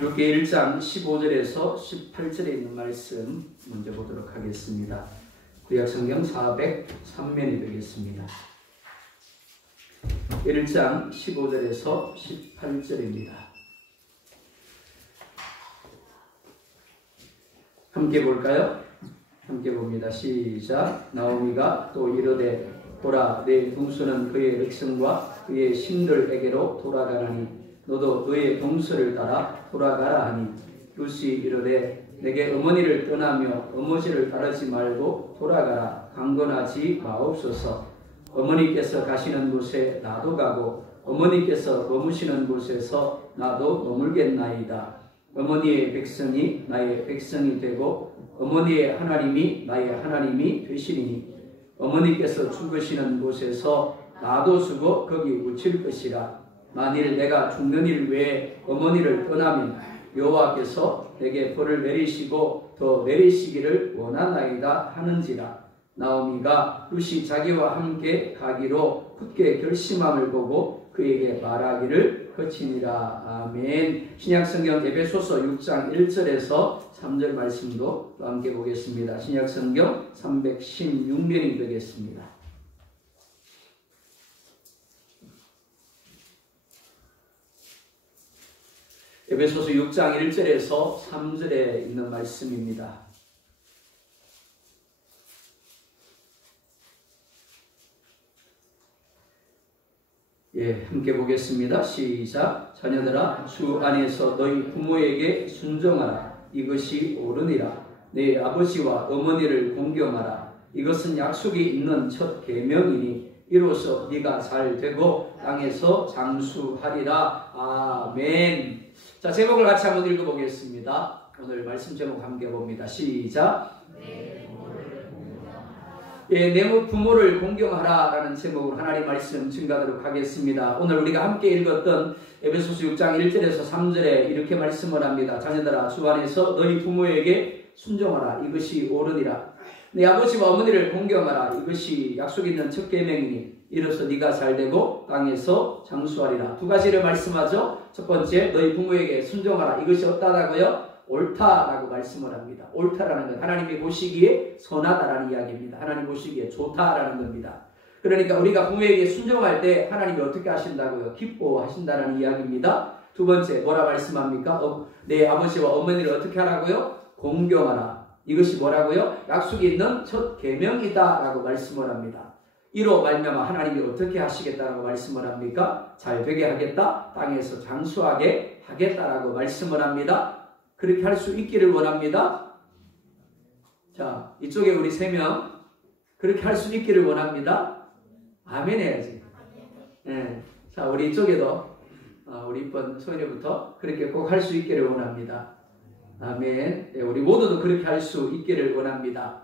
룻기 1장 15절에서 18절에 있는 말씀 먼저 보도록 하겠습니다. 구약성경 403면이 되겠습니다. 1장 15절에서 18절입니다. 함께 볼까요? 함께 봅니다. 시작. 나오미가 또 이르되 보라, 내 동서는 그의 백성과 그의 신들에게로 돌아가나니 너도 너의 동서를 따라 돌아가라 하니 룻이 이르되 내게 어머니를 떠나며 어머니를 따르지 말고 돌아가라. 강건하지 마옵소서. 어머니께서 가시는 곳에 나도 가고 어머니께서 머무시는 곳에서 나도 머물겠나이다. 어머니의 백성이 나의 백성이 되고 어머니의 하나님이 나의 하나님이 되시리니 어머니께서 죽으시는 곳에서 나도 죽어 거기 묻힐 것이라. 만일 내가 죽는 일 외에 어머니를 떠나면 여호와께서 내게 벌을 내리시고 더 내리시기를 원하나이다 하는지라. 나오미가 룻이 자기와 함께 가기로 굳게 결심함을 보고 그에게 말하기를 거치니라. 아멘. 신약성경 에베소서 6장 1절에서 3절 말씀도 또 함께 보겠습니다. 신약성경 316면이 되겠습니다. 에베소서 6장 1절에서 3절에 있는 말씀입니다. 함께 보겠습니다. 시작. 자녀들아, 주 안에서 너희 부모에게 순종하라. 이것이 옳으니라. 내 아버지와 어머니를 공경하라. 이것은 약속이 있는 첫 계명이니 이로써 네가 잘 되고 땅에서 장수하리라. 아멘. 자, 제목을 같이 한번 읽어보겠습니다. 오늘 말씀 제목 함께 봅니다. 시작. 내 부모를 공경하라 라는 제목으로 하나님 말씀 증가하도록 하겠습니다. 오늘 우리가 함께 읽었던 에베소서 6장 1절에서 3절에 이렇게 말씀을 합니다. 자녀들아, 주 안에서 너희 부모에게 순종하라. 이것이 옳으니라. 내 아버지와 어머니를 공경하라. 이것이 약속 있는 첫 계명이니 이로써 네가 잘되고 땅에서 장수하리라. 두 가지를 말씀하죠. 첫 번째, 너희 부모에게 순종하라. 이것이 어떠하다고요? 옳다라고 말씀을 합니다. 옳다라는 건 하나님이 보시기에 선하다라는 이야기입니다. 하나님 보시기에 좋다라는 겁니다. 그러니까 우리가 부모에게 순종할 때 하나님이 어떻게 하신다고요? 기뻐하신다라는 이야기입니다. 두 번째, 뭐라 말씀합니까? 내 아버지와 어머니를 어떻게 하라고요? 공경하라. 이것이 뭐라고요? 약속이 있는 첫 계명이다 라고 말씀을 합니다. 이로 말미암아 하나님이 어떻게 하시겠다라고 말씀을 합니까? 잘 되게 하겠다, 땅에서 장수하게 하겠다라고 말씀을 합니다. 그렇게 할 수 있기를 원합니다. 자, 이쪽에 우리 3명 그렇게 할 수 있기를 원합니다. 아멘 해야지. 네. 자, 우리 이쪽에도 우리 이쁜 소연이부터 그렇게 꼭 할 수 있기를 원합니다. 아멘. 네, 우리 모두도 그렇게 할 수 있기를 원합니다.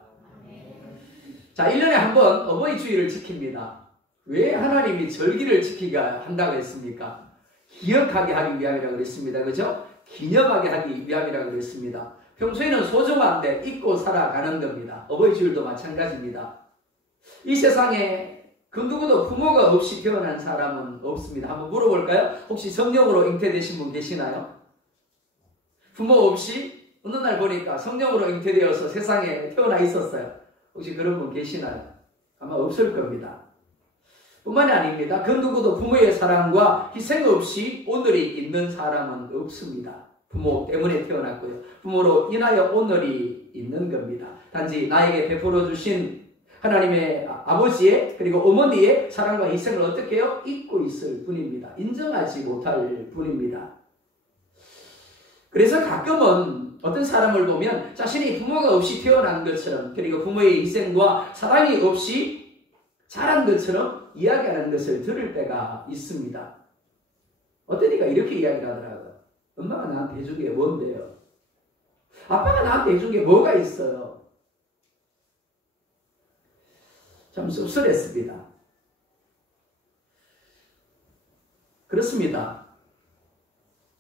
자, 1년에 한 번 어버이 주일을 지킵니다. 왜 하나님이 절기를 지키게 한다고 했습니까? 기억하게 하기 위함이라고 그랬습니다. 그죠? 기념하게 하기 위함이라고 그랬습니다. 평소에는 소중한데 잊고 살아가는 겁니다. 어버이 주일도 마찬가지입니다. 이 세상에 그 누구도 부모가 없이 태어난 사람은 없습니다. 한번 물어볼까요? 혹시 성령으로 잉태되신 분 계시나요? 부모 없이 어느 날 보니까 성령으로 잉태되어서 세상에 태어나 있었어요. 혹시 그런 분 계시나요? 아마 없을 겁니다. 뿐만이 아닙니다. 그 누구도 부모의 사랑과 희생 없이 오늘이 있는 사람은 없습니다. 부모 때문에 태어났고요. 부모로 인하여 오늘이 있는 겁니다. 단지 나에게 베풀어 주신 하나님의 아버지의 그리고 어머니의 사랑과 희생을 어떻게 해요? 잊고 있을 뿐입니다. 인정하지 못할 뿐입니다. 그래서 가끔은 어떤 사람을 보면 자신이 부모가 없이 태어난 것처럼 그리고 부모의 희생과 사랑이 없이 자란 것처럼 이야기하는 것을 들을 때가 있습니다. 어떤 이가 이렇게 이야기를 하더라고요. 엄마가 나한테 해준 게 뭔데요? 아빠가 나한테 해준 게 뭐가 있어요? 참 씁쓸했습니다. 그렇습니다.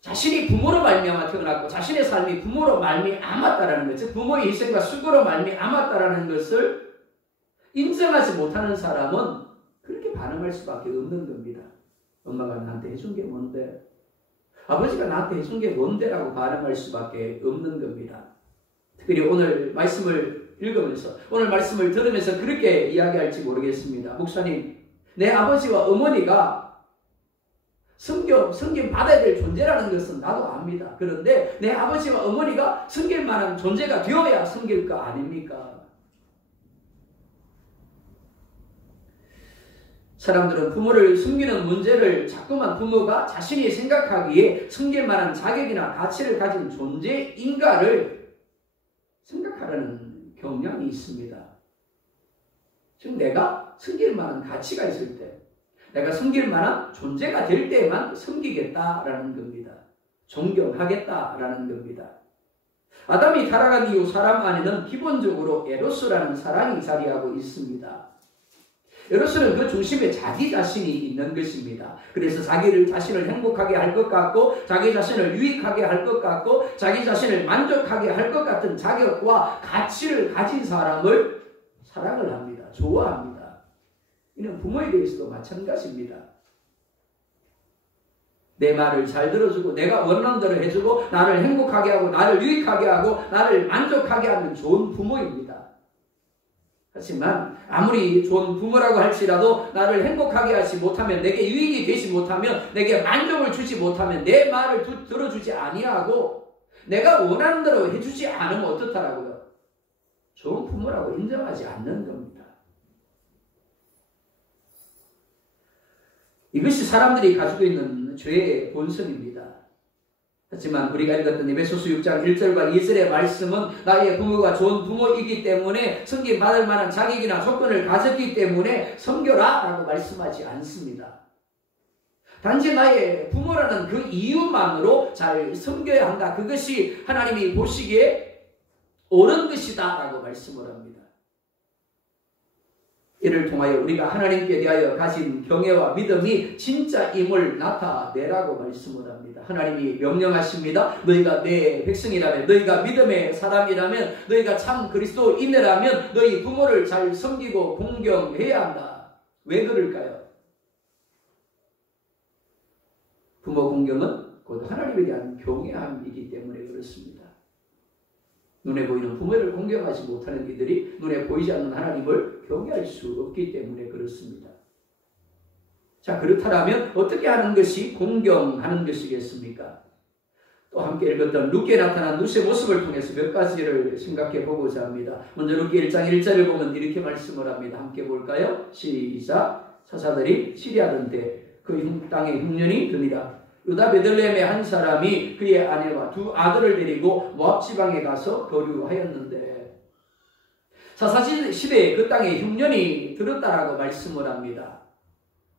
자신이 부모로 말미암아 태어났고 자신의 삶이 부모로 말미암았다라는 것, 즉 부모의 희생과 수고로 말미암았다라는 것을 인정하지 못하는 사람은 그렇게 반응할 수밖에 없는 겁니다. 엄마가 나한테 해준 게 뭔데? 아버지가 나한테 해준 게 뭔데라고 반응할 수밖에 없는 겁니다. 특별히 오늘 말씀을 읽으면서, 오늘 말씀을 들으면서 그렇게 이야기할지 모르겠습니다. 목사님, 내 아버지와 어머니가 섬김 받아야 될 존재라는 것은 나도 압니다. 그런데 내 아버지와 어머니가 섬길 만한 존재가 되어야 섬길 거 아닙니까? 사람들은 부모를 섬기는 문제를 자꾸만 부모가 자신이 생각하기에 섬길 만한 자격이나 가치를 가진 존재인가를 생각하려는 경향이 있습니다. 즉 내가 섬길 만한 가치가 있을 때, 내가 섬길 만한 존재가 될 때만 섬기겠다라는 겁니다. 존경하겠다라는 겁니다. 아담이 타락한 이후 사람 안에는 기본적으로 에로스라는 사랑이 자리하고 있습니다. 에로스는 그 중심에 자기 자신이 있는 것입니다. 그래서 자신을 행복하게 할 것 같고, 자기 자신을 유익하게 할 것 같고, 자기 자신을 만족하게 할 것 같은 자격과 가치를 가진 사람을 사랑을 합니다. 좋아합니다. 이는 부모에 대해서도 마찬가지입니다. 내 말을 잘 들어주고 내가 원하는 대로 해주고 나를 행복하게 하고 나를 유익하게 하고 나를 만족하게 하는 좋은 부모입니다. 하지만 아무리 좋은 부모라고 할지라도 나를 행복하게 하지 못하면, 내게 유익이 되지 못하면, 내게 만족을 주지 못하면, 내 말을 들어주지 아니하고 내가 원하는 대로 해주지 않으면 어떻다라고요? 좋은 부모라고 인정하지 않는 겁니다. 이것이 사람들이 가지고 있는 죄의 본성입니다. 하지만 우리가 읽었던 에베소서 6장 1절과 2절의 말씀은 나의 부모가 좋은 부모이기 때문에 섬김받을 만한 자격이나 조건을 가졌기 때문에 섬겨라 라고 말씀하지 않습니다. 단지 나의 부모라는 그 이유만으로 잘 섬겨야 한다. 그것이 하나님이 보시기에 옳은 것이다 라고 말씀을 합니다. 이를 통하여 우리가 하나님께 대하여 가진 경외와 믿음이 진짜임을 나타내라고 말씀을 합니다. 하나님이 명령하십니다. 너희가 내 백성이라면, 너희가 믿음의 사람이라면, 너희가 참 그리스도인이라면 너희 부모를 잘 섬기고 공경해야 한다. 왜 그럴까요? 부모 공경은 곧 하나님에 대한 경외함이기 때문에 그렇습니다. 눈에 보이는 부모를 공경하지 못하는 이들이 눈에 보이지 않는 하나님을 경외할 수 없기 때문에 그렇습니다. 자, 그렇다면 어떻게 하는 것이 공경하는 것이겠습니까? 또 함께 읽었던 룻기에 나타난 룻의 모습을 통해서 몇 가지를 생각해 보고자 합니다. 먼저 룻기 1장 1절을 보면 이렇게 말씀을 합니다. 함께 볼까요? 시작. 사사들이 시리하던 때 그 땅에 흉년이 듭니다. 유다 베들레헴의 한 사람이 그의 아내와 두 아들을 데리고 모압 지방에 가서 거류하였는데, 사사시대에 그 땅에 흉년이 들었다라고 말씀을 합니다.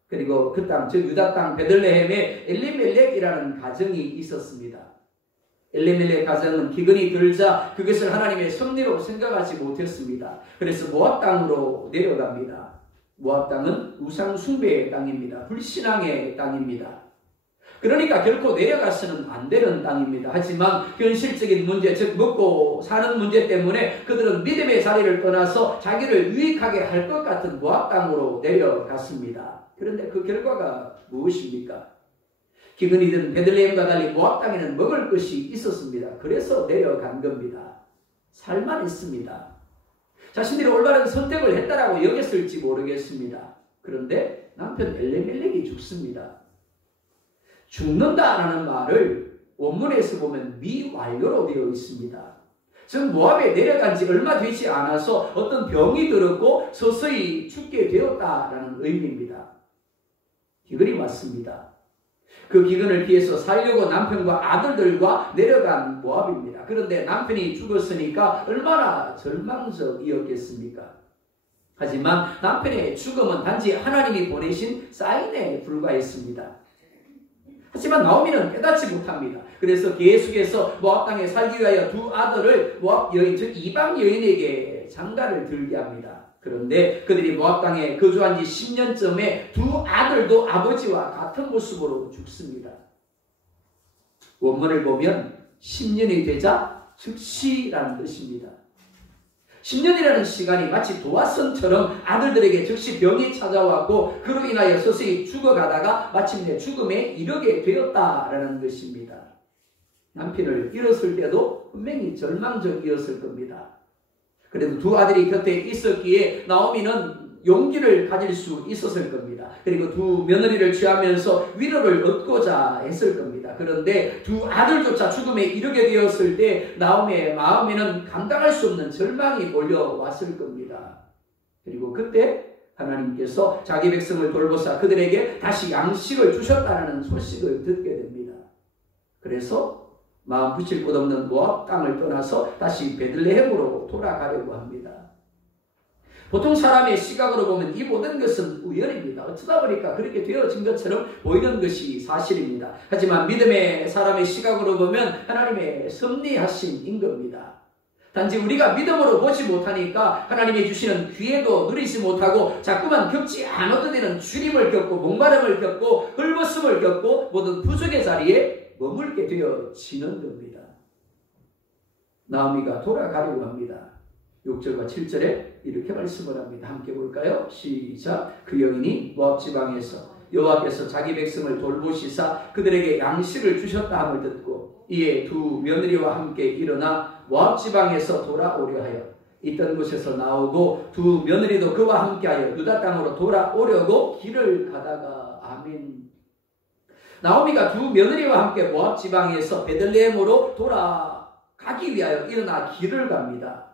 그리고 그 땅, 즉 유다 땅 베들레헴에 엘리멜렉이라는 가정이 있었습니다. 엘리멜렉 가정은 기근이 들자 그것을 하나님의 섭리로 생각하지 못했습니다. 그래서 모압 땅으로 내려갑니다. 모압 땅은 우상 숭배의 땅입니다. 불신앙의 땅입니다. 그러니까 결코 내려가서는 안 되는 땅입니다. 하지만 현실적인 문제, 즉 먹고 사는 문제 때문에 그들은 믿음의 자리를 떠나서 자기를 유익하게 할 것 같은 모압 땅으로 내려갔습니다. 그런데 그 결과가 무엇입니까? 기근이 든 베들레헴과 달리 모압 땅에는 먹을 것이 있었습니다. 그래서 내려간 겁니다. 살만했습니다. 자신들이 올바른 선택을 했다라고 여겼을지 모르겠습니다. 그런데 남편 엘리멜렉이 죽습니다. 죽는다라는 말을 원문에서 보면 미완료로 되어 있습니다. 즉 모압에 내려간 지 얼마 되지 않아서 어떤 병이 들었고 서서히 죽게 되었다라는 의미입니다. 기근이 왔습니다. 그 기근을 피해서 살려고 남편과 아들들과 내려간 모압입니다. 그런데 남편이 죽었으니까 얼마나 절망적이었겠습니까? 하지만 남편의 죽음은 단지 하나님이 보내신 사인에 불과했습니다. 하지만 나오미는 깨닫지 못합니다. 그래서 계속해서 모압 땅에 살기 위하여 두 아들을 모압 여인, 즉 이방 여인에게 장가를 들게 합니다. 그런데 그들이 모압 땅에 거주한 지 10년쯤에 두 아들도 아버지와 같은 모습으로 죽습니다. 원문을 보면 10년이 되자 즉시라는 뜻입니다. 10년이라는 시간이 마치 도화선처럼 아들들에게 즉시 병이 찾아왔고 그로 인하여 서서히 죽어가다가 마침내 죽음에 이르게 되었다라는 것입니다. 남편을 잃었을 때도 분명히 절망적이었을 겁니다. 그래도 두 아들이 곁에 있었기에 나오미는 용기를 가질 수 있었을 겁니다. 그리고 두 며느리를 취하면서 위로를 얻고자 했을 겁니다. 그런데 두 아들조차 죽음에 이르게 되었을 때 나오미의 마음에는 감당할 수 없는 절망이 몰려왔을 겁니다. 그리고 그때 하나님께서 자기 백성을 돌보사 그들에게 다시 양식을 주셨다는 소식을 듣게 됩니다. 그래서 마음 붙일 곳 없는 모압 땅을 떠나서 다시 베들레헴으로 돌아가려고 합니다. 보통 사람의 시각으로 보면 이 모든 것은 우연입니다. 어쩌다 보니까 그렇게 되어진 것처럼 보이는 것이 사실입니다. 하지만 믿음의 사람의 시각으로 보면 하나님의 섭리하심인 겁니다. 단지 우리가 믿음으로 보지 못하니까 하나님이 주시는 기회도 누리지 못하고 자꾸만 겪지 않아도 되는 주림을 겪고 목마름을 겪고 헐벗음을 겪고 모든 부족의 자리에 머물게 되어지는 겁니다. 나오미가 돌아가려고 합니다. 6절과 7절에 이렇게 말씀을 합니다. 함께 볼까요? 시작. 그 여인이 모압 지방에서 여호와께서 자기 백성을 돌보시사 그들에게 양식을 주셨다 함을 듣고 이에 두 며느리와 함께 일어나 모압 지방에서 돌아오려 하여 있던 곳에서 나오고 두 며느리도 그와 함께하여 유다 땅으로 돌아오려고 길을 가다가 아멘. 나오미가 두 며느리와 함께 모압 지방에서 베들레헴으로 돌아가기 위하여 일어나 길을 갑니다.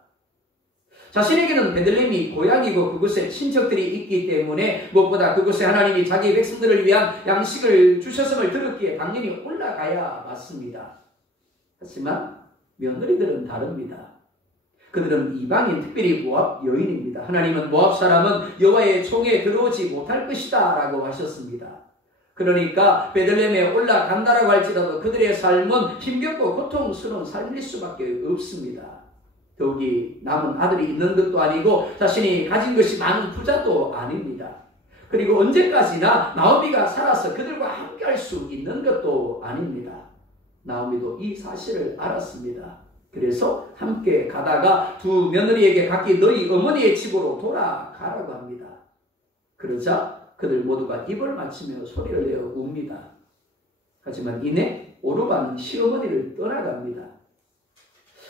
자신에게는 베들레헴이 고향이고 그곳에 친척들이 있기 때문에 무엇보다 그곳에 하나님이 자기 백성들을 위한 양식을 주셨음을 들었기에 당연히 올라가야 맞습니다. 하지만 며느리들은 다릅니다. 그들은 이방인, 특별히 모압 여인입니다. 하나님은 모압 사람은 여호와의 총에 들어오지 못할 것이다 라고 하셨습니다. 그러니까 베들레헴에 올라간다라고 할지라도 그들의 삶은 힘겹고 고통스러운 삶일 수밖에 없습니다. 더욱이 남은 아들이 있는 것도 아니고 자신이 가진 것이 많은 부자도 아닙니다. 그리고 언제까지나 나오미가 살아서 그들과 함께 할 수 있는 것도 아닙니다. 나오미도 이 사실을 알았습니다. 그래서 함께 가다가 두 며느리에게 각기 너희 어머니의 집으로 돌아가라고 합니다. 그러자 그들 모두가 입을 맞추며 소리를 내어 웁니다. 하지만 이내 오르바는 시어머니를 떠나갑니다.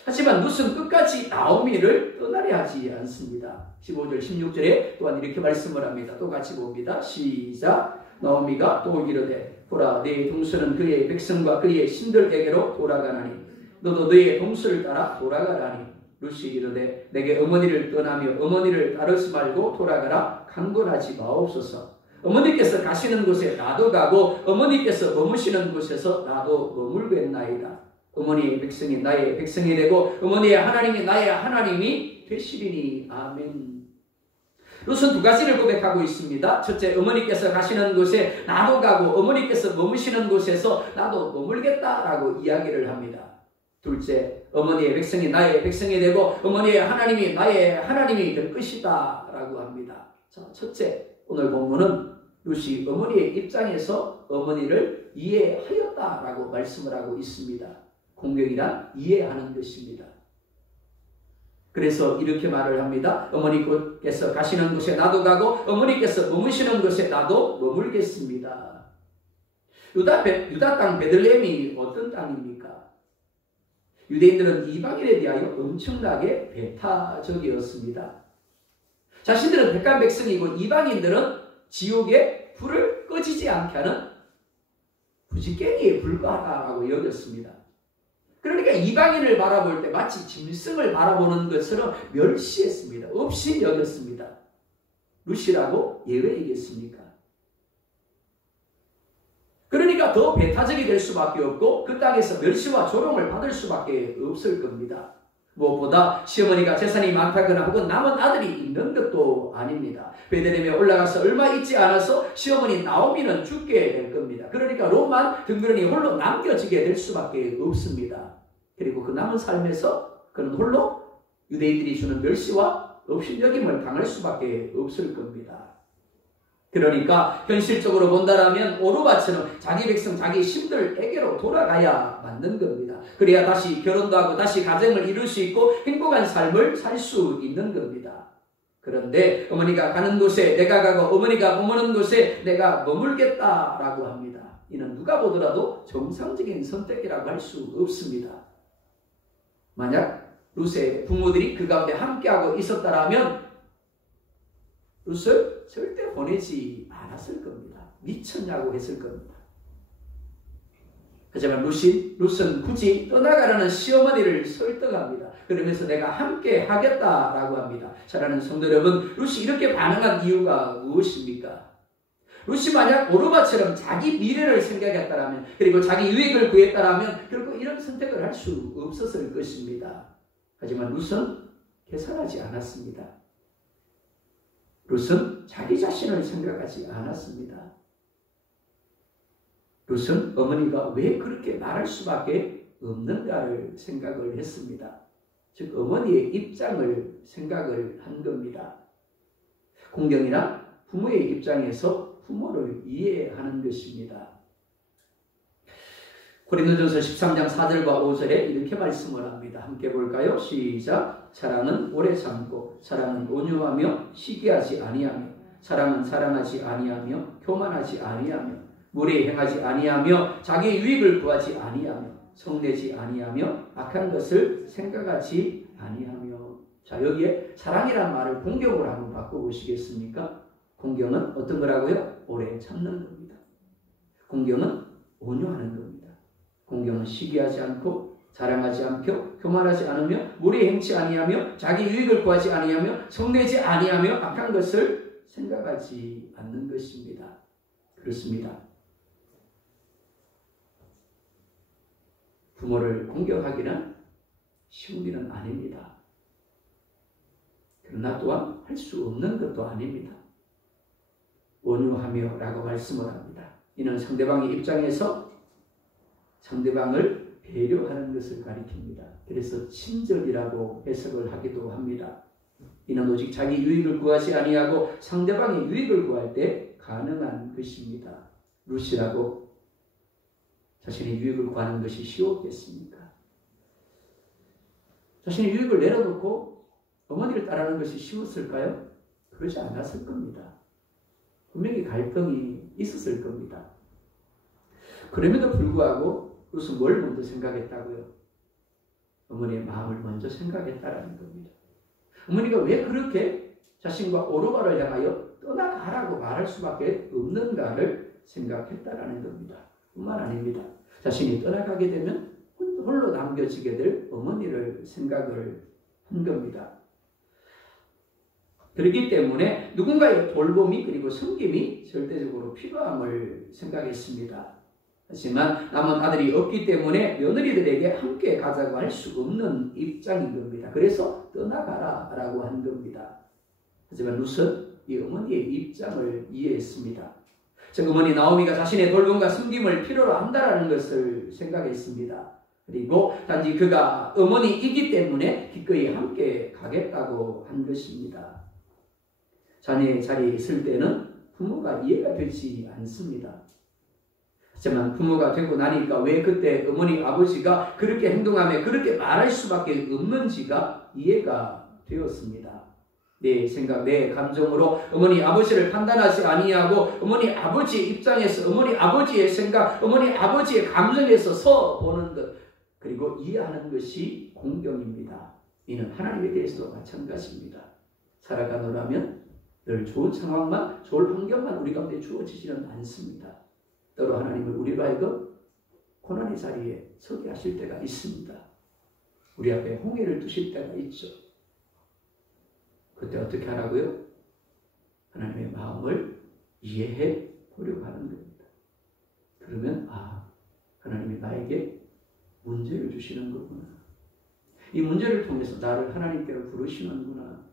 하지만 룻은 끝까지 나오미를 떠나려 하지 않습니다. 15절 16절에 또한 이렇게 말씀을 합니다. 또 같이 봅니다. 시작. 나오미가 또 이르되 보라 네 동서는 그의 백성과 그의 신들에게로 돌아가나니 너도 너의 동서를 따라 돌아가라니. 룻이 이르되 내게 어머니를 떠나며 어머니를 따르지 말고 돌아가라 강권하지 마옵소서. 어머니께서 가시는 곳에 나도 가고 어머니께서 머무시는 곳에서 나도 머물겠나이다. 어머니의 백성이 나의 백성이 되고 어머니의 하나님이 나의 하나님이 되시리니 아멘. 룻은 두 가지를 고백하고 있습니다. 첫째, 어머니께서 가시는 곳에 나도 가고 어머니께서 머무시는 곳에서 나도 머물겠다라고 이야기를 합니다. 둘째, 어머니의 백성이 나의 백성이 되고 어머니의 하나님이 나의 하나님이 될 것이다 라고 합니다. 자, 첫째, 오늘 본문은 룻이 어머니의 입장에서 어머니를 이해하였다라고 말씀을 하고 있습니다. 공경이란 이해하는 것입니다. 그래서 이렇게 말을 합니다. 어머니께서 가시는 곳에 나도 가고 어머니께서 머무시는 곳에 나도 머물겠습니다. 유다 땅 베들레헴이 어떤 땅입니까? 유대인들은 이방인에 대하여 엄청나게 배타적이었습니다. 자신들은 백한 백성이고 이방인들은 지옥의 불을 꺼지지 않게 하는 부지깽이에 불과하다고 여겼습니다. 그러니까 이방인을 바라볼 때 마치 짐승을 바라보는 것처럼 멸시했습니다. 없이 여겼습니다. 룻이라고 예외이겠습니까? 그러니까 더 배타적이 될 수밖에 없고 그 땅에서 멸시와 조롱을 받을 수밖에 없을 겁니다. 무엇보다 시어머니가 재산이 많다거나 혹은 남은 아들이 있는 것도 아닙니다. 베들레헴에 올라가서 얼마 있지 않아서 시어머니 나오미는 죽게 될 겁니다. 그러니까 롯만 덩그러니 홀로 남겨지게 될 수밖에 없습니다. 그리고 그 남은 삶에서 그는 홀로 유대인들이 주는 멸시와 업신여김을 당할 수밖에 없을 겁니다. 그러니까 현실적으로 본다라면 오르바처럼 자기 백성, 자기 신들에게로 돌아가야 맞는 겁니다. 그래야 다시 결혼도 하고 다시 가정을 이룰 수 있고 행복한 삶을 살 수 있는 겁니다. 그런데 어머니가 가는 곳에 내가 가고 어머니가 머무는 곳에 내가 머물겠다라고 합니다. 이는 누가 보더라도 정상적인 선택이라고 할 수 없습니다. 만약 룻의 부모들이 그 가운데 함께하고 있었다라면 룻을 절대 보내지 않았을 겁니다. 미쳤냐고 했을 겁니다. 하지만 룻은 굳이 떠나가라는 시어머니를 설득합니다. 그러면서 내가 함께 하겠다라고 합니다. 사랑하는 성도 여러분, 룻이 이렇게 반응한 이유가 무엇입니까? 룻이 만약 오르바처럼 자기 미래를 생각했다라면, 그리고 자기 유익을 구했다라면 결코 이런 선택을 할 수 없었을 것입니다. 하지만 룻은 계산하지 않았습니다. 룻은 자기 자신을 생각하지 않았습니다. 룻은 어머니가 왜 그렇게 말할 수밖에 없는가를 생각을 했습니다. 즉 어머니의 입장을 생각을 한 겁니다. 공경이란 부모의 입장에서 부모를 이해하는 것입니다. 고린도전서 13장 4절과 5절에 이렇게 말씀을 합니다. 함께 볼까요? 시작. 사랑은 오래 참고 사랑은 온유하며 시기하지 아니하며 사랑은 사랑하지 아니하며 교만하지 아니하며 무례히 행하지 아니하며 자기 유익을 구하지 아니하며 성내지 아니하며 악한 것을 생각하지 아니하며. 자, 여기에 사랑이란 말을 공경으로 한번 바꿔보시겠습니까? 공경은 어떤 거라고요? 오래 참는 겁니다. 공경은 온유하는 겁니다. 공경은 시기하지 않고 자랑하지 않고 교만하지 않으며 무례히 행치 아니하며 자기 유익을 구하지 아니하며 성내지 아니하며 악한 것을 생각하지 않는 것입니다. 그렇습니다. 부모를 공경하기는 쉬운 일은 아닙니다. 그러나 또한 할 수 없는 것도 아닙니다. 온유하며 라고 말씀을 합니다. 이는 상대방의 입장에서 상대방을 배려하는 것을 가리킵니다. 그래서 친절이라고 해석을 하기도 합니다. 이는 오직 자기 유익을 구하지 아니하고 상대방의 유익을 구할 때 가능한 것입니다. 룻이라고 자신의 유익을 구하는 것이 쉬웠겠습니까? 자신의 유익을 내려놓고 어머니를 따르는 것이 쉬웠을까요? 그러지 않았을 겁니다. 분명히 갈등이 있었을 겁니다. 그럼에도 불구하고 룻은 뭘 먼저 생각했다고요? 어머니의 마음을 먼저 생각했다라는 겁니다. 어머니가 왜 그렇게 자신과 오르바를 향하여 떠나가라고 말할 수밖에 없는가를 생각했다라는 겁니다. 뿐만 아닙니다. 자신이 떠나가게 되면 홀로 남겨지게 될 어머니를 생각을 한 겁니다. 그렇기 때문에 누군가의 돌봄이 그리고 섬김이 절대적으로 필요함을 생각했습니다. 하지만 남은 아들이 없기 때문에 며느리들에게 함께 가자고 할 수 없는 입장인 겁니다. 그래서 떠나가라 라고 한 겁니다. 하지만 룻은 이 어머니의 입장을 이해했습니다. 즉 어머니 나오미가 자신의 돌봄과 섬김을 필요로 한다는 것을 생각했습니다. 그리고 단지 그가 어머니이기 때문에 기꺼이 함께 가겠다고 한 것입니다. 자녀의 자리에 있을 때는 부모가 이해가 되지 않습니다. 하지만 부모가 되고 나니까 왜 그때 어머니 아버지가 그렇게 행동하며 그렇게 말할 수밖에 없는지가 이해가 되었습니다. 내 생각, 내 감정으로 어머니 아버지를 판단하지 아니하고 어머니 아버지의 입장에서 어머니 아버지의 생각, 어머니 아버지의 감정에서 서 보는 것, 그리고 이해하는 것이 공경입니다. 이는 하나님에 대해서도 마찬가지입니다. 살아가노라면 늘 좋은 상황만, 좋은 환경만 우리 가운데 주어지지는 않습니다. 때로 하나님은 우리로 하여금 고난의 자리에 서게 하실 때가 있습니다. 우리 앞에 홍해를 두실 때가 있죠. 그때 어떻게 하라고요? 하나님의 마음을 이해해 보려고 하는 겁니다. 그러면 하나님이 나에게 문제를 주시는 거구나. 이 문제를 통해서 나를 하나님께로 부르시는구나.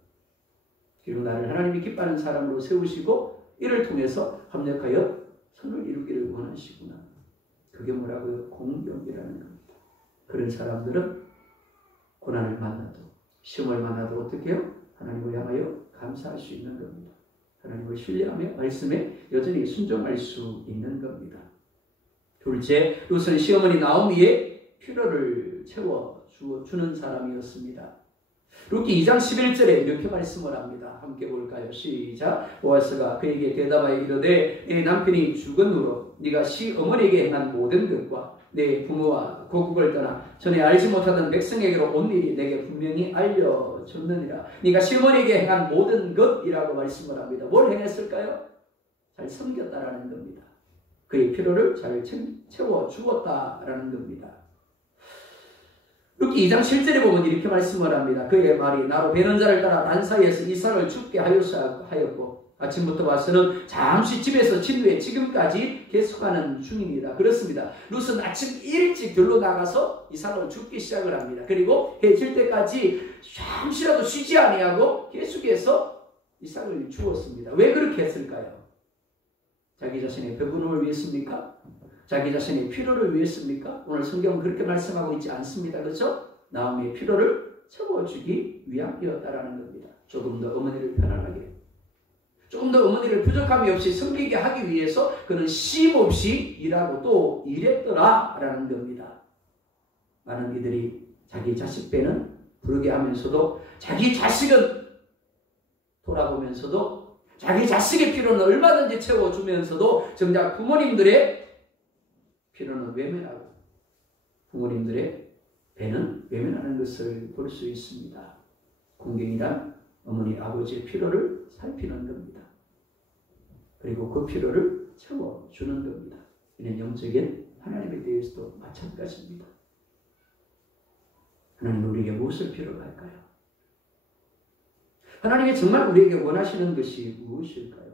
그리고 나를 하나님이 기뻐하는 사람으로 세우시고 이를 통해서 합력하여 선을 이루기를 원하시구나. 그게 뭐라고요? 공경이라는 겁니다. 그런 사람들은 고난을 만나도 시험을 만나도 어떻게 해요? 하나님을 향하여 감사할 수 있는 겁니다. 하나님을 신뢰하며 말씀에 여전히 순종할 수 있는 겁니다. 둘째, 룻은 시어머니 나오미의 필요를 채워주는 사람이었습니다. 룻기 2장 11절에 이렇게 말씀을 합니다. 함께 볼까요? 시작. 보아스가 그에게 대답하여 이르되 내 남편이 죽은 후로 네가 시어머니에게 행한 모든 것과 내 부모와 고국을 떠나 전에 알지 못하던 백성에게로 온 일이 내게 분명히 알려졌느니라. 네가 시어머니에게 행한 모든 것이라고 말씀을 합니다. 뭘 행했을까요? 잘 섬겼다라는 겁니다. 그의 필요를 잘 채워주었다라는 겁니다. 룻기 2장 7절에 보면 이렇게 말씀을 합니다. 그의 말이 나로 베는 자를 따라 단 사이에서 이삭을 죽게 하였고 아침부터 와서는 잠시 집에서 진후에 지금까지 계속하는 중입니다. 그렇습니다. 룻은 아침 일찍 들로 나가서 이삭을 죽기 시작을 합니다. 그리고 해 질 때까지 잠시라도 쉬지 아니하고 계속해서 이삭을 죽었습니다. 왜 그렇게 했을까요? 자기 자신의 배부름을 위했습니까? 자기 자신의 필요를 위했습니까? 오늘 성경은 그렇게 말씀하고 있지 않습니다. 그렇죠? 나오미의 필요를 채워주기 위함이었다라는 겁니다. 조금 더 어머니를 편안하게, 조금 더 어머니를 부족함이 없이 섬기게 하기 위해서 그는 쉼없이 일하고 또 일했더라라는 겁니다. 많은 이들이 자기 자식 배는 부르게 하면서도 자기 자식은 돌아보면서도 자기 자식의 필요는 얼마든지 채워주면서도 정작 부모님들의 필요는 외면하고 부모님들의 배는 외면하는 것을 볼 수 있습니다. 공경이란 어머니 아버지의 필요를 살피는 겁니다. 그리고 그 필요를 채워주는 겁니다. 이는 영적인 하나님에 대해서도 마찬가지입니다. 하나님은 우리에게 무엇을 필요로 할까요? 하나님이 정말 우리에게 원하시는 것이 무엇일까요?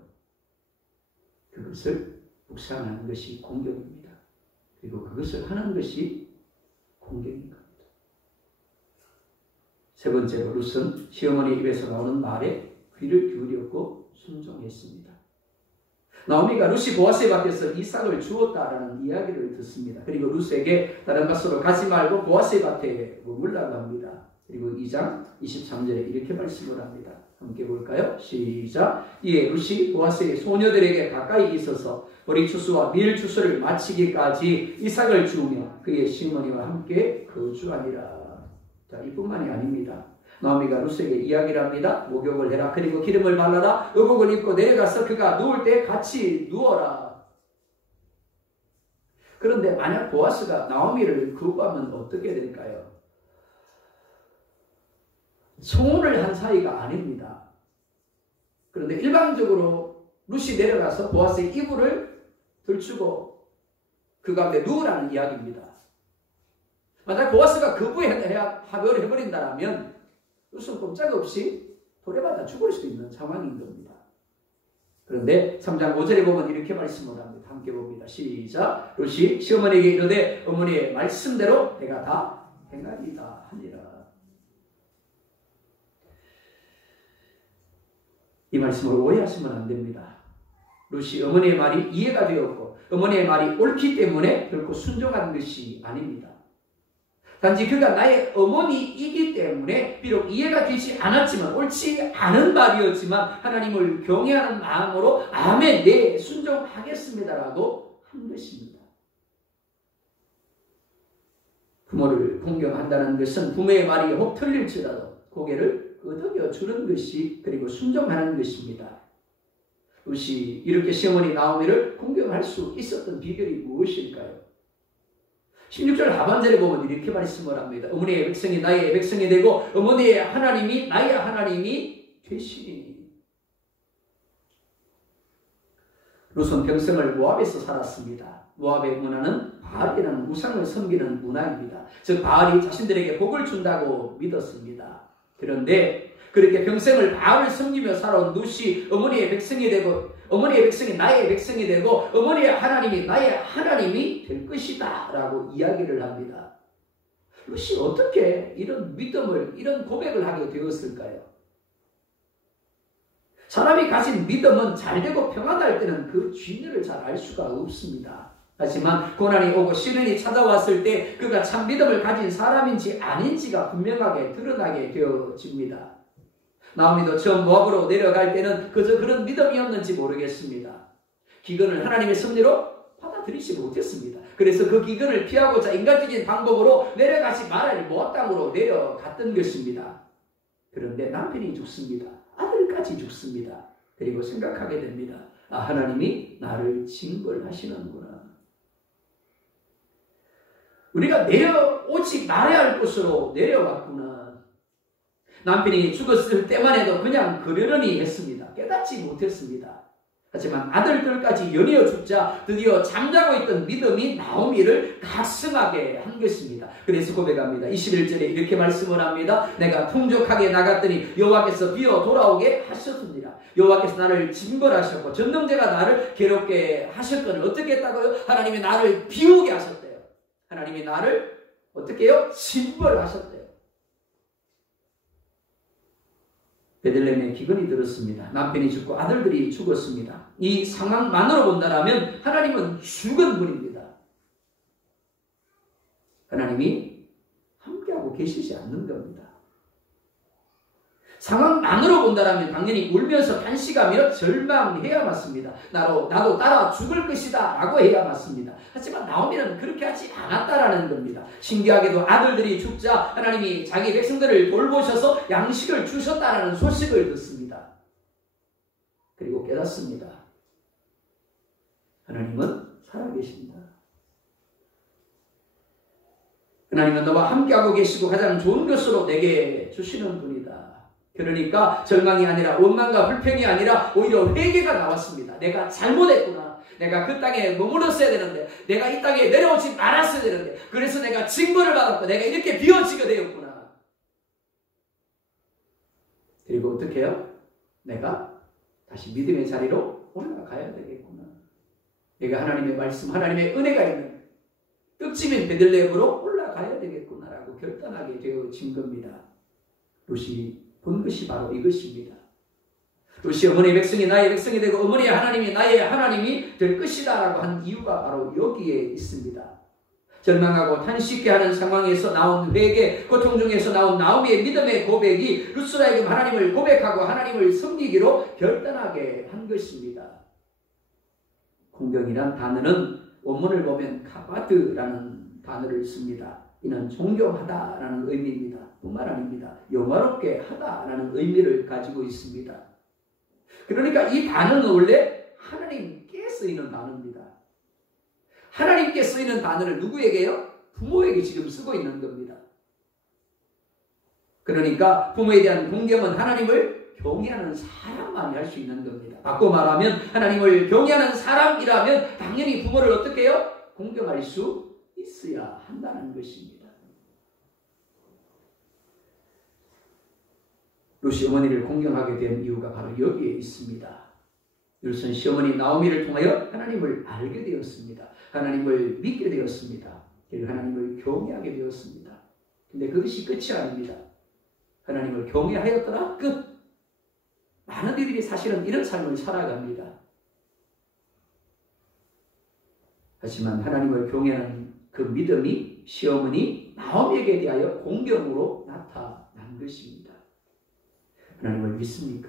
그것을 묵상하는 것이 공경입니다. 그리고 그것을 하는 것이 공경인 겁니다. 세 번째로 룻은 시어머니 입에서 나오는 말에 귀를 기울였고 순종했습니다. 나오미가 룻이 보아스의 밭에서 이삭을 주었다라는 이야기를 듣습니다. 그리고 룻에게 다른 밭으로 가지 말고 보아스의 밭에 머물라고 합니다. 그리고 2장 23절에 이렇게 말씀을 합니다. 함께 볼까요? 시작. 이에 룻이 보아스의 소녀들에게 가까이 있어서 보리 추수와 밀 추수를 마치기까지 이삭을 주우며 그의 시어머니와 함께 거주하니라. 자, 이뿐만이 아닙니다. 나오미가 룻에게 이야기를 합니다. 목욕을 해라. 그리고 기름을 발라라. 의복을 입고 내려가서 그가 누울 때 같이 누워라. 그런데 만약 보아스가 나오미를 거부하면 어떻게 될까요? 소원을 한 사이가 아닙니다. 그런데 일방적으로 룻이 내려가서 보아스의 이불을 들추고 그 가운데 누우라는 이야기입니다. 만약 보아스가 합의를 해버린다면 룻은 꼼짝없이 돌에받아 죽을 수도 있는 상황인 겁니다. 그런데 3장 5절에 보면 이렇게 말씀을 합니다. 함께 봅니다. 시작. 룻이 시어머니에게 이르되 어머니의 말씀대로 내가 다 행하리다 하니라. 이 말씀을 오해하시면 안 됩니다. 룻이 어머니의 말이 이해가 되었고 어머니의 말이 옳기 때문에 결코 순종한 것이 아닙니다. 단지 그가 나의 어머니이기 때문에 비록 이해가 되지 않았지만 옳지 않은 말이었지만 하나님을 경외하는 마음으로 아멘, 네, 순종하겠습니다라고 한 것입니다. 부모를 공경한다는 것은 부모의 말이 혹 틀릴지라도 고개를 끄덕여 주는 것이 그리고 순종하는 것입니다. 룻이 이렇게 시어머니 나오미를 공경할 수 있었던 비결이 무엇일까요? 16절 하반절에 보면 이렇게 말씀을 합니다. 어머니의 백성이 나의 백성이 되고 어머니의 하나님이 나의 하나님이 되시니. 룻은 평생을 모압에서 살았습니다. 모압의 문화는 바알이라는 우상을 섬기는 문화입니다. 즉 바알이 자신들에게 복을 준다고 믿었습니다. 그런데 그렇게 평생을 바알을 섬기며 살아온 룻이 어머니의 백성이 되고 어머니의 백성이 나의 백성이 되고 어머니의 하나님이 나의 하나님이 될 것이다 라고 이야기를 합니다. 룻이 어떻게 이런 믿음을 이런 고백을 하게 되었을까요? 사람이 가진 믿음은 잘되고 평안할 때는 그 진리를 잘 알 수가 없습니다. 하지만 고난이 오고 시련이 찾아왔을 때 그가 참 믿음을 가진 사람인지 아닌지가 분명하게 드러나게 되어집니다. 나오미도 처음 모압으로 내려갈 때는 그저 그런 믿음이었는지 모르겠습니다. 기근을 하나님의 섭리로 받아들이지 못했습니다. 그래서 그 기근을 피하고자 인간적인 방법으로 내려가지 말아야 할 모압 땅으로 내려갔던 것입니다. 그런데 남편이 죽습니다. 아들까지 죽습니다. 그리고 생각하게 됩니다. 아, 하나님이 나를 징벌하시는구나. 우리가 내려오지 말아야 할 곳으로 내려왔구나. 남편이 죽었을 때만 해도 그냥 그러려니 했습니다. 깨닫지 못했습니다. 하지만 아들들까지 연이어 죽자 드디어 잠자고 있던 믿음이 나오미를 각성하게 한 것입니다. 그래서 고백합니다. 21절에 이렇게 말씀을 합니다. 내가 풍족하게 나갔더니 여호와께서 비어 돌아오게 하셨습니다. 여호와께서 나를 징벌하셨고 전능자가 나를 괴롭게 하셨거늘 어떻게 했다고요? 하나님이 나를 비우게 하셨대요. 하나님이 나를 어떻게 해요? 징벌하셨대요. 베들레헴에 기근이 들었습니다. 남편이 죽고 아들들이 죽었습니다. 이 상황만으로 본다면 하나님은 죽은 분입니다. 하나님이 함께하고 계시지 않는 겁니다. 상황만으로 본다면 당연히 울면서 간식하며 절망해야 맞습니다. 나도 따라 죽을 것이다 라고 해야 맞습니다. 하지만 나오미는 그렇게 하지 않았다라는 겁니다. 신기하게도 아들들이 죽자 하나님이 자기 백성들을 돌보셔서 양식을 주셨다라는 소식을 듣습니다. 그리고 깨닫습니다. 하나님은 살아계신다. 하나님은 너와 함께하고 계시고 가장 좋은 것으로 내게 주시는 분이다. 그러니까 절망이 아니라 원망과 불평이 아니라 오히려 회개가 나왔습니다. 내가 잘못했구나. 내가 그 땅에 머물렀어야 되는데, 내가 이 땅에 내려오지 말았어야 되는데, 그래서 내가 징벌을 받았고 내가 이렇게 비워지게 되었구나. 그리고 어떻게 해요? 내가 다시 믿음의 자리로 올라가야 되겠구나. 내가 하나님의 말씀, 하나님의 은혜가 있는 떡집인 베들레헴으로 올라가야 되겠구나라고 결단하게 되어진 겁니다. 롯이 본 것이 바로 이것입니다. 롯이 어머니의 백성이 나의 백성이 되고 어머니의 하나님이 나의 하나님이 될 것이다 라고 한 이유가 바로 여기에 있습니다. 절망하고 탄식해 하는 상황에서 나온 회개, 고통 중에서 나온 나오미의 믿음의 고백이 룻스라에게 하나님을 고백하고 하나님을 섬기기로 결단하게 한 것입니다. 공경이란 단어는 원문을 보면 카바드라는 단어를 씁니다. 이는 존경하다라는 의미입니다. 뿐만 아닙니다. 영화롭게 하다라는 의미를 가지고 있습니다. 그러니까 이 단어는 원래 하나님께 쓰이는 단어입니다. 하나님께 쓰이는 단어를 누구에게요? 부모에게 지금 쓰고 있는 겁니다. 그러니까 부모에 대한 공경은 하나님을 경외하는 사람만이 할 수 있는 겁니다. 바꿔 말하면 하나님을 경외하는 사람이라면 당연히 부모를 어떻게 해요? 공경할 수 있어야 한다는 것입니다. 롯이 어머니를 공경하게 된 이유가 바로 여기에 있습니다. 롯은 시어머니 나오미를 통하여 하나님을 알게 되었습니다. 하나님을 믿게 되었습니다. 그리고 하나님을 경외하게 되었습니다. 근데 그것이 끝이 아닙니다. 하나님을 경외하였더라 끝. 많은 이들이 사실은 이런 삶을 살아갑니다. 하지만 하나님을 경외하는 그 믿음이 시어머니 나오미에게 대하여 공경으로 나타난 것입니다. 하나님을 믿습니까?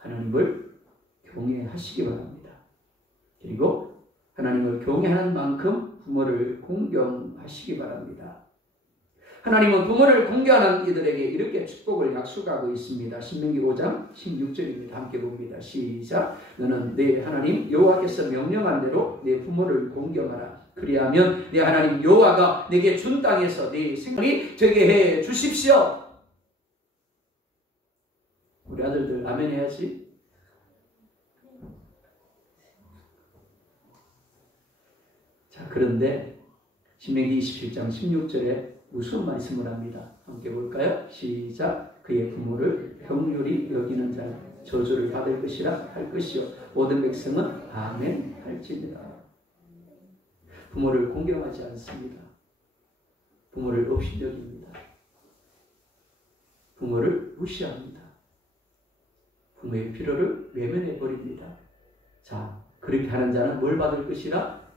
하나님을 경외하시기 바랍니다. 그리고 하나님을 경외하는 만큼 부모를 공경하시기 바랍니다. 하나님은 부모를 공경하는 이들에게 이렇게 축복을 약속하고 있습니다. 신명기 5장 16절입니다. 함께 봅니다. 시작. 너는 내 하나님 여호와께서 명령한 대로 내 부모를 공경하라. 그리하면 내 하나님 여호와가 내게 준 땅에서 네 생명이 되게 해 주십시오. 우리 아들들 아멘 해야지. 자, 그런데 신명기 27장 16절에 무슨 말씀을 합니다. 함께 볼까요? 시작. 그의 부모를 긍휼히 여기는 자는 저주를 받을 것이라 할 것이요 모든 백성은 아멘 할지니라. 부모를 공경하지 않습니다. 부모를 없이 여깁니다. 부모를 무시합니다. 부모의 필요를 외면해 버립니다. 자, 그렇게 하는 자는 뭘 받을 것이라?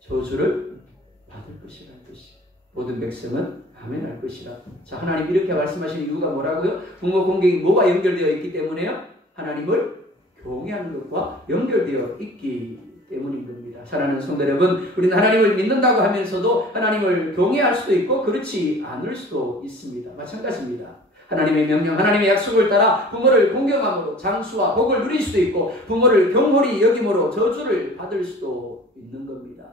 저주를 받을 것이라 할 것이. 모든 백성은 아멘할 것이라. 자, 하나님 이렇게 말씀하신 이유가 뭐라고요? 부모 공경이 뭐와 연결되어 있기 때문에요? 하나님을 경외하는 것과 연결되어 있기 때문인 겁니다. 사랑하는 성도 여러분, 우리는 하나님을 믿는다고 하면서도 하나님을 경외할 수도 있고 그렇지 않을 수도 있습니다. 마찬가지입니다. 하나님의 명령, 하나님의 약속을 따라 부모를 공경함으로 장수와 복을 누릴 수도 있고 부모를 경홀히 여김으로 저주를 받을 수도 있는 겁니다.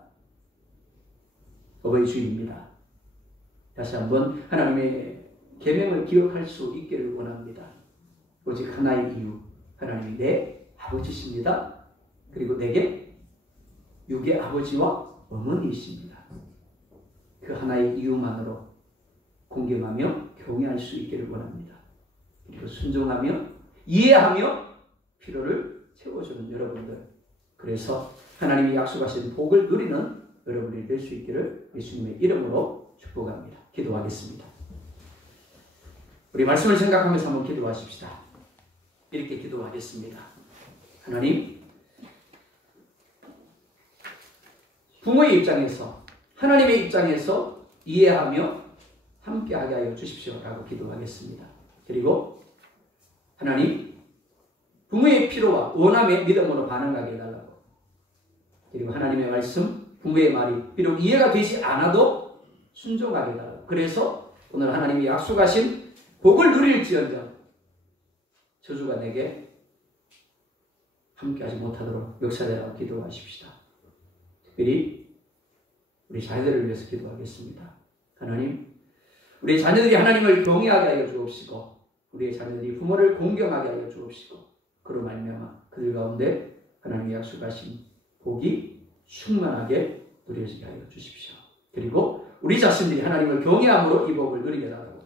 어버이 주일입니다. 다시 한번 하나님의 계명을 기억할 수 있기를 원합니다. 오직 하나의 이유, 하나님이 내 아버지십니다. 그리고 내게 육의 아버지와 어머니이십니다. 그 하나의 이유만으로 공경하며 경외할 수 있기를 원합니다. 그리고 순종하며 이해하며 필요를 채워주는 여러분들, 그래서 하나님이 약속하신 복을 누리는 여러분이 될 수 있기를 예수님의 이름으로 축복합니다. 기도하겠습니다. 우리 말씀을 생각하면서 한번 기도하십시다. 이렇게 기도하겠습니다. 하나님, 부모의 입장에서, 하나님의 입장에서 이해하며 함께하게 하여 주십시오라고 기도하겠습니다. 그리고 하나님, 부모의 필요와 원함의 믿음으로 반응하게 해달라고. 그리고 하나님의 말씀, 부모의 말이 비록 이해가 되지 않아도 순종하게 해달라고. 그래서 오늘 하나님이 약속하신 복을 누릴지언정 저주가 내게 함께하지 못하도록 역사되라고 기도하십시다. 특별히 우리 자녀들을 위해서 기도하겠습니다. 하나님, 우리 자녀들이 하나님을 경외하게 하여 주옵시고 우리의 자녀들이 부모를 공경하게 하여 주옵시고 그로 말미암아 그들 가운데 하나님이 약속하신 복이 충만하게 누려지게 하여 주십시오. 그리고 우리 자신들이 하나님을 경외함으로 이 복을 누리게 달라고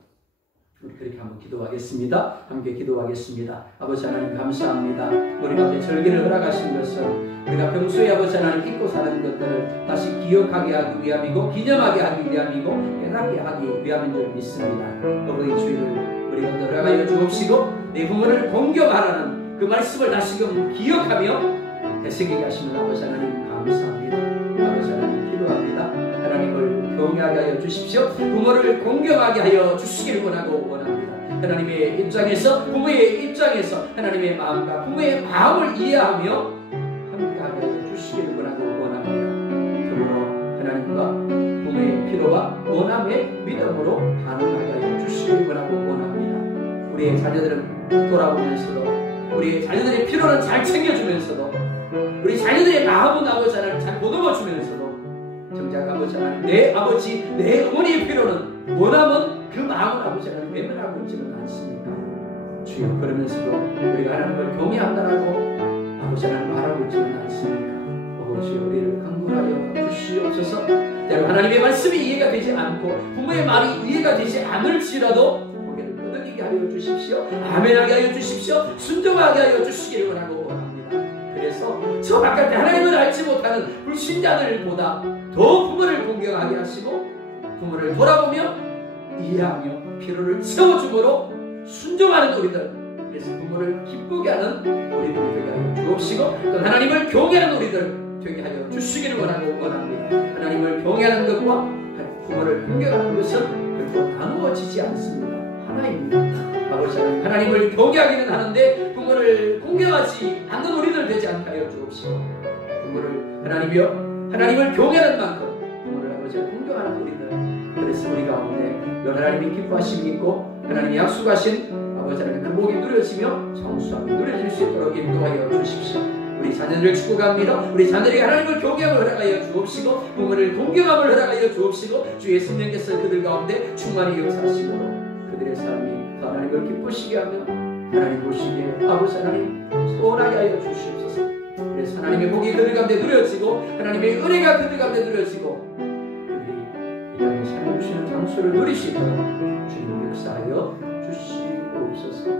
우리 그렇게 한번 기도하겠습니다. 함께 기도하겠습니다. 아버지 하나님 감사합니다. 우리 가운데 절기를 허락하신 것은 우리가 평소에 아버지 하나님 잊고 사는 것들을 다시 기억하게 하기 위함이고 기념하게 하기 위함이고 깨닫게 하기 위함인 줄 믿습니다. 어버이 주일을 우리 가운데 허락하여 주옵시고 내 부모를 공경하라는 그 말씀을 다시금 기억하며 되새기게 하시는 아버지 하나님 감사합니다. 아버지 하나님 기도합니다. 하나님을 경외하게 하여 주십시오. 부모를 공경하게 하여 주시기를 원합니다. 하나님의 입장에서, 부모의 입장에서 하나님의 마음과 부모의 마음을 이해하며 함께하게 하여 주시기를 원합니다. 그러므로 하나님과 부모의 필요와 원함의 믿음으로 반응하게 하여 주시기를 원합니다. 우리의 자녀들은 돌아보면서도 우리의 자녀들의 필요는 잘 챙겨주면서도 우리 자녀들의 마음은 아버지 하나님 잘 보듬어주면서도 정작 아버지 하나님 내 아버지 내 어머니의 필요는 원함은 그 마음을 아버지 하나님 외면하고 있지는 않습니까? 주여 그러면서도 우리가 하나님을 경외한다라고 아버지 하나님 말하고 있지는 않습니까? 주여 우리를 강구하여 주시옵소서. 때로 하나님의 말씀이 이해가 되지 않고 부모의 말이 이해가 되지 않을지라도 고개를 끄덕이게 하여 주십시오. 아멘하게 하여 주십시오. 순종하게 하여 주시기를 원합니다. 그래서 저 바깥에 하나님을 알지 못하는 불신자들보다 더 부모를 공경하게 하시고 부모를 돌아보며 이해하며 필요를 채워주므로 순종하는 우리들, 그래서 부모를 기쁘게 하는 우리들이 되게 하여 주옵시고 또 하나님을 경외하는 우리들 되게 하여 주시기를 원합니다. 하나님을 경외하는 것과 부모를 공경하는 것은 결코 나누어지지 않습니다. 하나입니다. 아버지 하나님을 경외하기는 하는데 부모를 공경하지 않는 우리들 되지 않게 하여 주옵시고 부모를 하나님을 경외하는 만큼 부모를 아버지 공경하는 우리들, 그래서 우리 가운데 하나님이 기뻐하심이 있고 하나님이 약속하신 아버지 하나님 그 복이 누려지며 성수함이 누려질 수 있도록 인도하여 주십시오. 우리 자녀들을 축복합니다. 우리 자녀들이 하나님을 경외함을 허락하여 주옵시고 부모를 공경함을 허락하여 주옵시고 주의 성령께서 그들 가운데 충만히 역사하시므로 그들의 삶이 더 하나님을 기쁘시게 하며 하나님 보시기에 아버지 하나님 소원하게 하여 주시옵소서. 그래서 하나님의 복이 그들 가운데 누려지고 하나님의 은혜가 그들 가운데 누려지고 그들이 이 땅에 살아주시는 장수를 누릴 수 있도록 주님 역사하여 주시옵소서.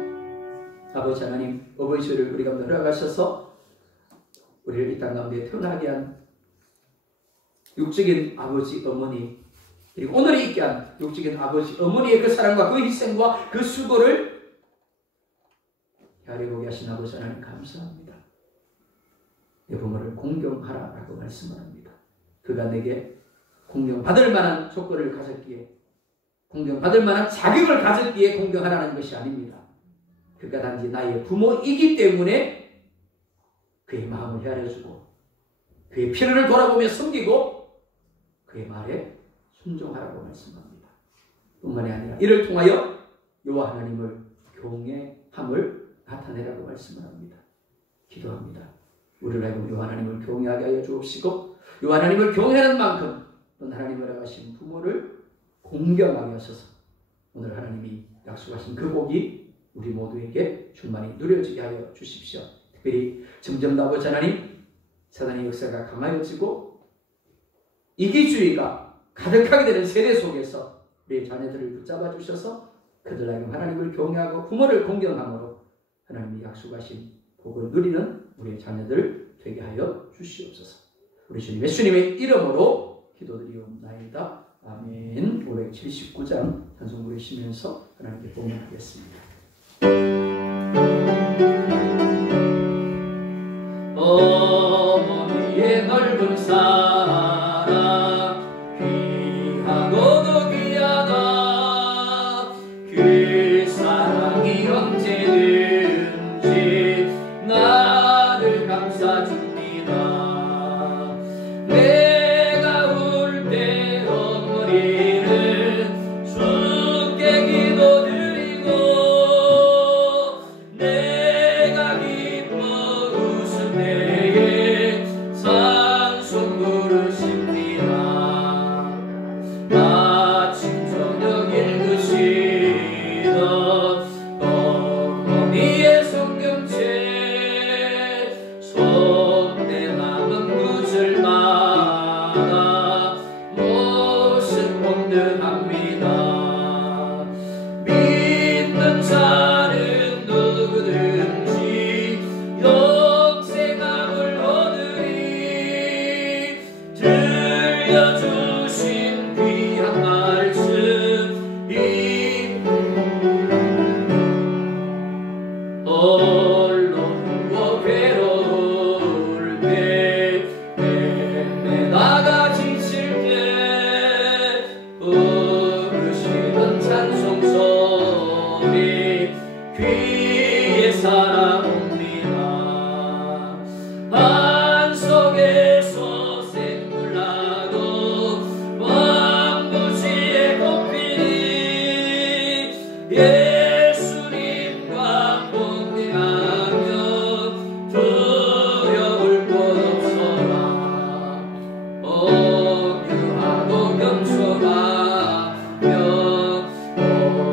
아버지 하나님 어버이 주를 우리 가운데 허락하셔서 우리를 이 땅 가운데 태어나게 한 육적인 아버지 어머니 그리고 오늘이 있게 한 육적인 아버지 어머니의 그 사랑과 그 희생과 그 수고를 헤아려보게 하신 아버지 하나님 감사합니다. 내 부모를 공경하라라고 말씀을 합니다. 그가 내게 공경받을 만한 조건을 가졌기에, 공경받을 만한 자격을 가졌기에 공경하라는 것이 아닙니다. 그가 단지 나의 부모이기 때문에 그의 마음을 헤아려주고 그의 필요를 돌아보며 섬기고 그의 말에 순종하라고 말씀합니다. 뿐만이 아니라 이를 통하여 여호와 하나님을 경외함을 나타내라고 말씀을 합니다. 기도합니다. 우리를 하여금 여호와 하나님을 경외하게 하여 주옵시고 여호와 하나님을 경외하는 만큼 또 하나님을 허락하신 부모를 공경하게 하셔서 오늘 하나님이 약속하신 그 복이 우리 모두에게 충만히 누려지게 하여 주십시오. 특별히 점점 더 아버지 하나님, 사단의 역사가 강하여지고 이기주의가 가득하게 되는 세대 속에서 우리의 자녀들을 붙잡아 주셔서 그들 하여금 하나님을 경외하고 부모를 공경함으로 하나님이 약속하신 복을 누리는 우리의 자녀들 되게 하여 주시옵소서. 우리 주님 예수님의 이름으로 기도드리옵나이다. 아멘. 579장 찬송 부르시면서 하나님께 봉헌하겠습니다. 어머니의 넓은 사랑 귀하고도 귀하다. 그 사랑이 언제든지 나를 감싸줍니다. 내가 울 때 어머니는 주께 기도드리고 내가 기뻐 웃을 때에 찬송 부르십니다. 아침 저녁 읽으시던 어머니의 성경책 손에 남은 구절마다 모습 본득합니다. 믿는 자는 누구든지 영생함을 얻으리. 들려주신 귀한 말씀이 홀로 누워 괴로울 때 헤매다가 지칠 때 부르시던 찬송 소리 귀에 살아옵니다. 반 속에서 샘물나고 왕부지에 꽃피니 예수님과 동행하며 두려울 것 없어라. 온유하고 겸손하며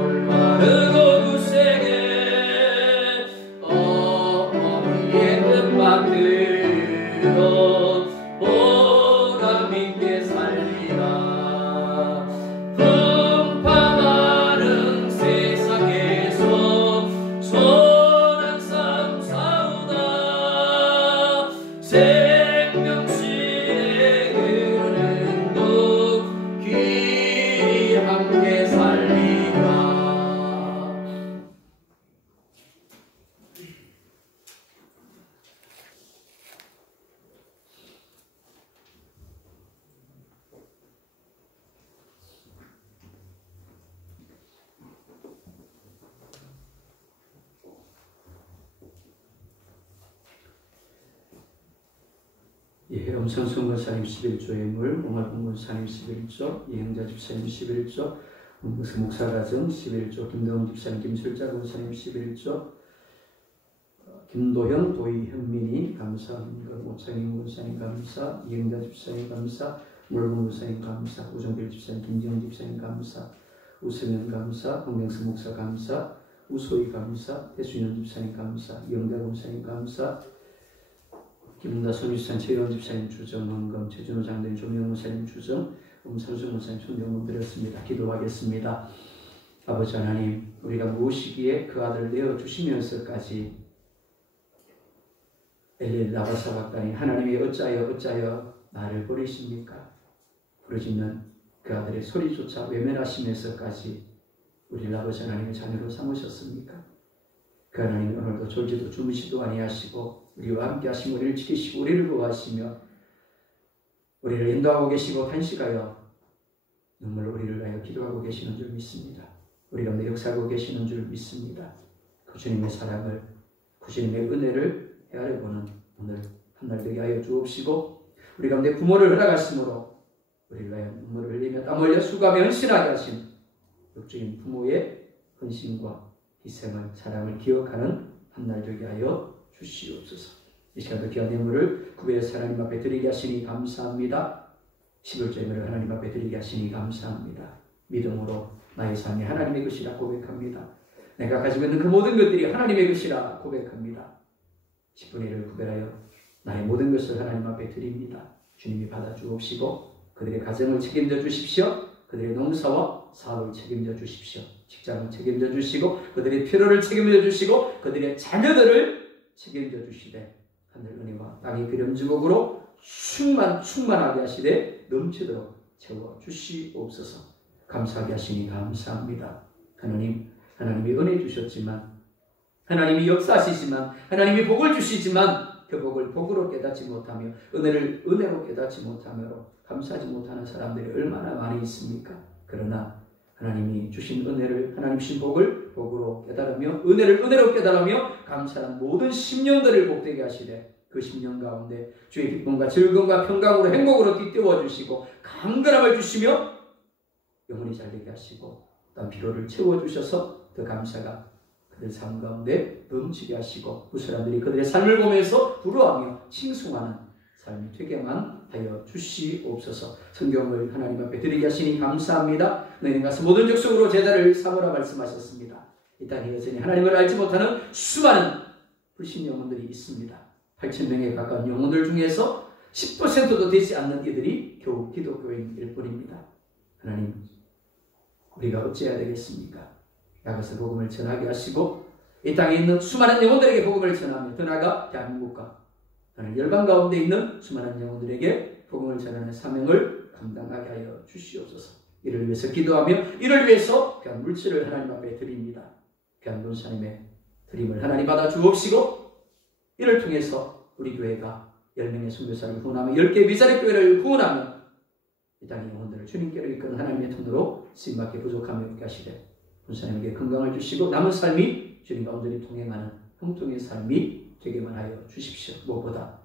올바르고 굳세게 어머니의 뜻받들어 보람 있게 살리라. 풍파많은 세상에서 선한 삶 사우다. 생명실에 흐르는 도 귀히 함께 살리라. 예, 엄성순 권사님 11조 예물, 옹알봉 권사님 11조, 이행자 집사님 11조, 문무스 목사가정 11조, 김동훈 집사님, 김술자 권사님 11조, 김도현, 도희, 현민이 감사, 오창인 권사님 감사, 이행자 집사님 감사, 물봉 권사님 감사, 우정필 집사님, 김지영 집사님 감사, 우승현 감사, 홍명수 목사 감사, 우소희 감사, 배수연 집사님 감사, 이영자 권사님 감사, 김문다 선유산 최영 집사님 주정, 원검 최준호 장로님, 조명훈 목사님 주정, 엄상수 목사님 손정문 드렸습니다. 기도하겠습니다. 아버지 하나님, 우리가 무엇이기에 그 아들을 내어주시면서까지 엘리 라바사박단이 하나님이 어찌하여 나를 버리십니까? 부르짖는 그 아들의 소리조차 외면하시면서까지 우리 아버지 하나님의 자녀로 삼으셨습니까? 그 하나님 오늘도 졸지도 주무시도 아니하시고 우리와 함께 하시고 우리를 지키시고 우리를 보호하시며 우리를 인도하고 계시고 탄식하여 정말 우리를 위하여 기도하고 계시는 줄 믿습니다. 우리 가운데 역사하고 계시는 줄 믿습니다. 그 주님의 사랑을, 그 주님의 은혜를 헤아려보는 오늘 한날 되게 하여 주옵시고, 우리 가운데 부모를 허락하심으로 우리를 위하여 눈물을 흘리며 땀 흘려 수고하며 헌신하게 하신 육적인 부모의 헌신과 희생을, 사랑을 기억하는 한날 되게 하여 주시옵소서. 이 시간도 귀한 예물을 구별해서 하나님 앞에 드리게 하시니 감사합니다. 11조의 하나님 앞에 드리게 하시니 감사합니다. 믿음으로 나의 삶이 하나님의 것이라 고백합니다. 내가 가지고 있는 그 모든 것들이 하나님의 것이라 고백합니다. 10분의 1을 구별하여 나의 모든 것을 하나님 앞에 드립니다. 주님이 받아 주옵시고 그들의 가정을 책임져 주십시오. 그들의 농사와 사업을 책임져 주십시오. 직장을 책임져 주시고 그들의 필요를 책임져 주시고 그들의 자녀들을 책임져 주시되 하늘 은혜와 땅의 기름주곡으로 충만하게 하시되 넘치도록 채워 주시옵소서. 감사하게 하시니 감사합니다. 하나님이 은혜 주셨지만, 하나님이 역사하시지만, 하나님이 복을 주시지만 그 복을 복으로 깨닫지 못하며 은혜를 은혜로 깨닫지 못하며 감사하지 못하는 사람들이 얼마나 많이 있습니까? 그러나 하나님이 주신 은혜를, 하나님 주신 복을 복으로 깨달으며 은혜를 은혜로 깨달으며 감사하는 모든 심령들을 복되게 하시되 그 심령 가운데 주의 기쁨과 즐거움과 평강으로 행복으로 띠띠워 주시고 강건함을 주시며 영혼이 잘되게 하시고 또한 피로를 채워주셔서 그 감사가 그들 삶 가운데 넘치게 하시고 그 사람들이 그들의 삶을 보면서 부러워하며 칭송하는 삶이 되게만 하여 주시옵소서. 성경을 하나님 앞에 드리게 하시니 감사합니다. 너희는 가서 모든 족속으로 제자를 삼으라 말씀하셨습니다. 이 땅에 여전히 하나님을 알지 못하는 수많은 불신 영혼들이 있습니다. 8,000명에 가까운 영혼들 중에서 10%도 되지 않는 이들이 겨우 기독교인일 뿐입니다. 하나님, 우리가 어찌해야 되겠습니까? 나가서 복음을 전하게 하시고 이 땅에 있는 수많은 영혼들에게 복음을 전하며 더 나아가 대한민국과 열방 가운데 있는 수많은 영혼들에게 복음을 전하는 사명을 감당하게 하여 주시옵소서. 이를 위해서 기도하며 이를 위해서 귀한 물질을 하나님 앞에 드립니다. 귀한 본사님의 드림을 하나님 받아 주옵시고 이를 통해서 우리 교회가 10명의 선교사를 구원하며 10개 미자리 교회를 구원하며 이 땅의 영혼들을 주님께로 이끄는 하나님의 통로로 쓰임받게 부족함이 없게 하시되 본사님에게 건강을 주시고 남은 삶이 주님과 온전히 동행하는 형통의 삶이 되게만 하여 주십시오. 무엇보다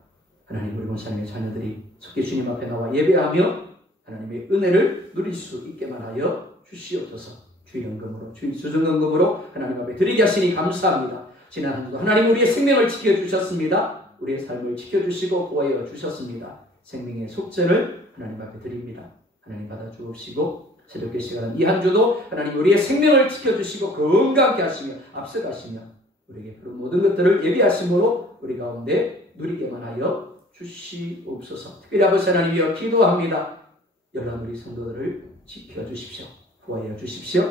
하나님 우리 본사님의 자녀들이 속히 주님 앞에 나와 예배하며 하나님의 은혜를 누릴 수 있게만 하여 주시옵소서. 주의 연금으로 주의 수증연금으로 하나님 앞에 드리게 하시니 감사합니다. 지난 한 주도 하나님 우리의 생명을 지켜주셨습니다. 우리의 삶을 지켜주시고 보호하여 주셨습니다. 생명의 속죄를 하나님 앞에 드립니다. 하나님 받아 주옵시고 새벽의 시간 이 한 주도 하나님 우리의 생명을 지켜주시고 건강하게 하시며 앞서가시며 우리에게 그런 모든 것들을 예비하심으로 우리 가운데 누리게만 하여 주시옵소서. 특별히 아버지 하나님이여 기도합니다. 연락 우리 성도들을 지켜주십시오. 보호하여 주십시오.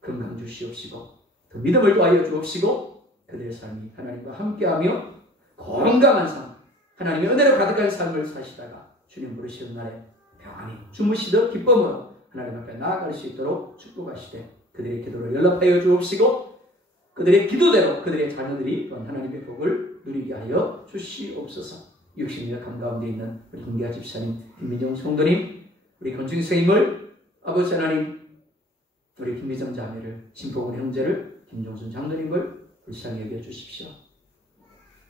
건강 주시옵시고 그 믿음을 더하여 주옵시고 그들의 삶이 하나님과 함께하며 건강한 삶, 하나님의 은혜로 가득한 삶을 사시다가 주님 부르시는 날에 평안히 주무시듯 기쁨으로 하나님 앞에 나아갈 수 있도록 축복하시되 그들의 기도를 연락하여 주옵시고 그들의 기도대로 그들의 자녀들이 하나님의 복을 누리게 하여 주시옵소서. 60년 가운데 있는 우리 김기아 집사님, 김민정 성도님, 우리 건중 선생님을 아버지 하나님, 우리 김미정 자매를, 신포군 형제를, 김종순 장로님을 불쌍히 여겨주십시오.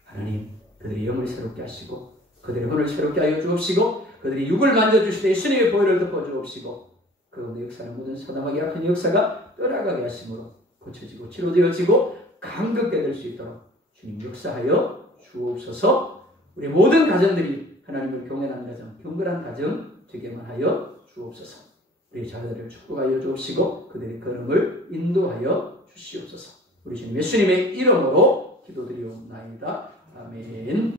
하나님, 그들의 영을 새롭게 하시고 그들의 혼을 새롭게 하여 주옵시고 그들이 육을 만져주시되 예수님의 보혈을 덮어주옵시고 그 가운데 역사는 모든 사담하게 아픈 역사가 떠나가게 하심으로 고쳐지고 치료되어지고 강건하게 될 수 있도록 주님 역사하여 주옵소서. 우리 모든 가정들이 하나님을 경외하는 가정, 경건한 가정 되게만 하여 주옵소서. 우리 자녀들을 축복하여 주옵시고 그들의 걸음을 인도하여 주시옵소서. 우리 주님 예수님의 이름으로 기도드리옵나이다. 아멘.